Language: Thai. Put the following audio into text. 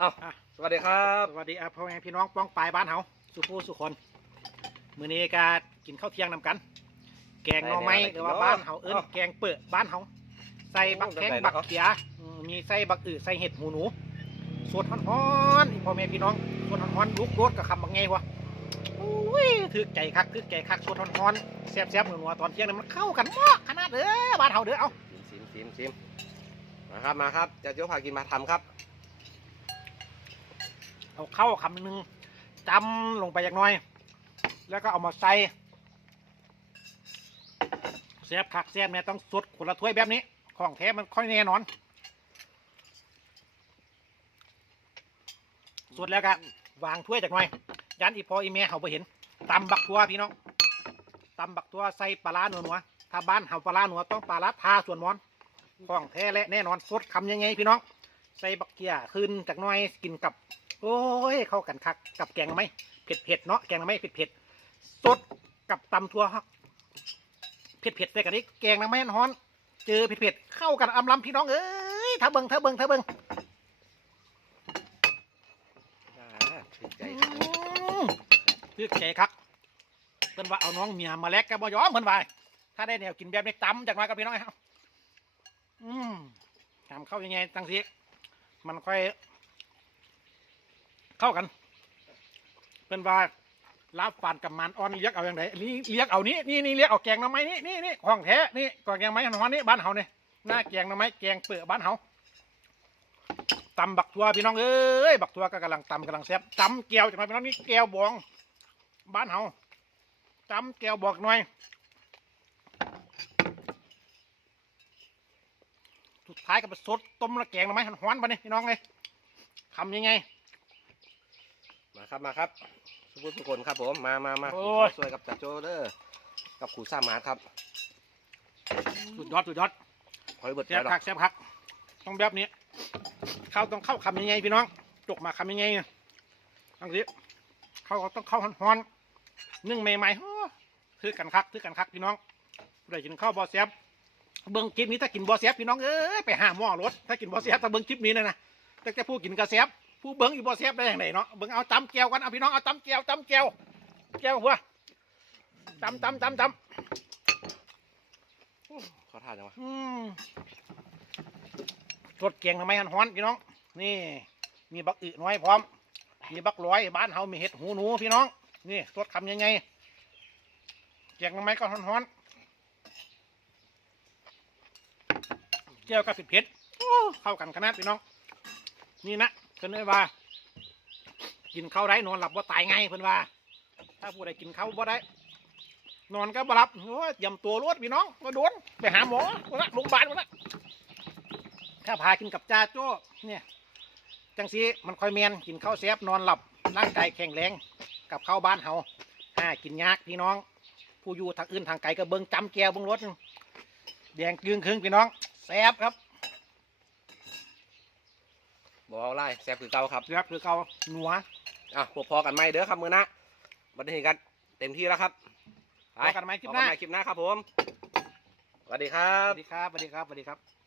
เอ้าสวัสดีครับสวัสดีครับพ่อแม่พี่น้องป้องปลายบ้านเฮาสุภูสุคนมื้อนี้ก็กินข้าวเที่ยงนำกัน แกงหน่อไม้หรือว่าบ้านเฮาเอิ้นแกงเปิดบ้านเฮาใส่บักแข้งบักเขียอืมมีใส่บักอือใส่เห็ดหูหนูสดฮ้อนๆพ่อแม่พี่น้องสดฮ้อนๆลุกโดดกับคำบักไงวะอุ้ยถึกใจคักถึกใจคักสดฮ้อนๆแซ่บๆนัวๆตอนเที่ยงนี่มันเข้ากันมากขนาดเด้อบ้านเฮาเด้อเอาชิมชิมชิมมาครับมาครับจะโจ้พากินมาทำครับ เอาเข้าคำหนึ่งจำลงไปอย่างน้อย แล้วก็เอามาใส่แซ่บคักแซ่บเนี่ยต้องสดคนละถ้วยแบบนี้ ของแท้มันค่อยแน่นอนสดแล้วก็วางถ้วยจากหน่อยยันอีพออีแม่เขาไปเห็นตำบักทัวพี่น้องตำบักทัวใส่ปลาร้าหนัวถ้าบ้านเฮาปลาร้าหนัวต้องปลาร้าทาส่วนมอนของแท้และแน่นอนสดคำยังไงพี่น้อง ใส่บักเกียขึ้นจากน้อยกินกับ โอ้ยเข้ากันคักกับแกงไหมเผ็ดเผ็ดๆเนาะแกงไหมเผ็ดเผ็ดๆสดกับตำทั่วครับเผ็ดเผ็ดๆใส่กันนี้แกงน้ำไม่ฮ้อน เจอเผ็ดเผ็ดๆเข้ากันอำลำพี่น้องเอ้ยถ้าเบิงถ้าเบิงถ้าเบิงอ่าถูกใจอืมคือใจคักเพิ่นว่าเอาน้องเมียมาแลกกับบ่ยอมเพิ่นว่าถ้าได้แนวกินแบบนี้ตำจากหน้อยกับพี่น้องครับอืมทำเข้ายังไงตั้งสิมันค่อย เข้ากัน เป็นว่าลาบฟานกับมันอ่อนเลี้ยกเอาอย่างไรนี่เลี้ยกเอานี้นี่นี่เลี้ยกเอาแกงหน้ำไม้นี่นี่นี่ของแท้นี่ก่อนแกงไม้หนอนนี่บ้านเฮาเนี่ยหน้าแกงหน้ำไม้แกงเปื่อบ้านเฮาตำบักทัวพี่น้องเอ้ยบักทัวก็กำลังตำกำลังแซ่บตำแก้วจากไหนพี่น้องนี่แก้วบอง บ้านเฮาตำแก้วบอกหน่อยสุดท้ายก็ไปสดต้มละแกงหน้ำไม้หันหวานไปนี่พี่น้องเลยทำยังไง ครับมาครับทุกคนทุกคนครับผมมามามาโอ้กินยข้าวสวยกับจ่าโจ้เด้อกับขู่ซ่าหมาครับสุดยอดสุดยอดหอยเบิดแซ่บไปหรอคักแซ่บคักต้องแบบนี้ข้าวต้องเข้าคำยังไงพี่น้องจกมาคำยังไงตั้งสิข้าวก็ต้องเข้าฮ้อนๆนึ่งใหม่ๆโอ้คือกันคักคือกันคักพี่น้องได้กินข้าวบอแซ่บเบิ้งคลิปนี้ถ้ากินบอแซ่บพี่น้องเอ้ยไปหาหม้อรถถ้ากินบอแซ่บถ้าเบิ้งคลิปนี้นะนะแต่จะผู้กินกระแซ่บ ผู้เบิ้งอีบอแซ่บได้อย่างไรเนาะเบิ้งเอาตำแก้วกันเอาพี่น้องเอาตำแก้วตำแก้วแก้วหัวตำตำตำตำขอทานจังวะอืมสดเกียงทำไมหันฮ้อนพี่น้อง นี่ มีบักอึน้อยพร้อม มีบักร้อยบ้านเฮามีเห็ดหูหนูพี่น้อง นี่สดคำยังไงเกียงทำไมก็ฮ้อนฮ้อนๆแก้วก็ผิดเผ็ดๆโอ้เข้ากันขนาดพี่น้อง นี่นะ เพิ่นเลยว่า กินข้าวได้นอนหลับว่าตายไงเพิ่นว่า ถ้าผู้ใดกินข้าวบ่ได้ นอนก็บรับโอ้ยยำตัวรวดพี่น้องก็โดนไปหาหมอมาละโรงพยาบาลมาละถ้าพากินกับจ้าโจ้เนี่ยจังสีมันค่อยเมียนกินข้าวแซ่บนอนหลับร่างกายแข็งแรงกับข้าวบ้านเฮาห้ากินยากพี่น้อง ผู้อยู่ทางอื่นทางไกลก็เบิ้งจำแก้วเบิ้งรถแดงกึ่งครึ่งพี่น้องแซ่บครับ บอกเอาไล่แซ่บคือเก่าครับแซ่บคือเก่าหนัวอะพวกพอกันไหมเด้อครับมือนะบันเทิงกันเต็มที่แล้วครับพบกันไหมคลิปหน้าพบกัใหม่คลิปหน้าครับผมสวัสดีครัสบวัสดีครับสวัสดีครับสวัสดีครับ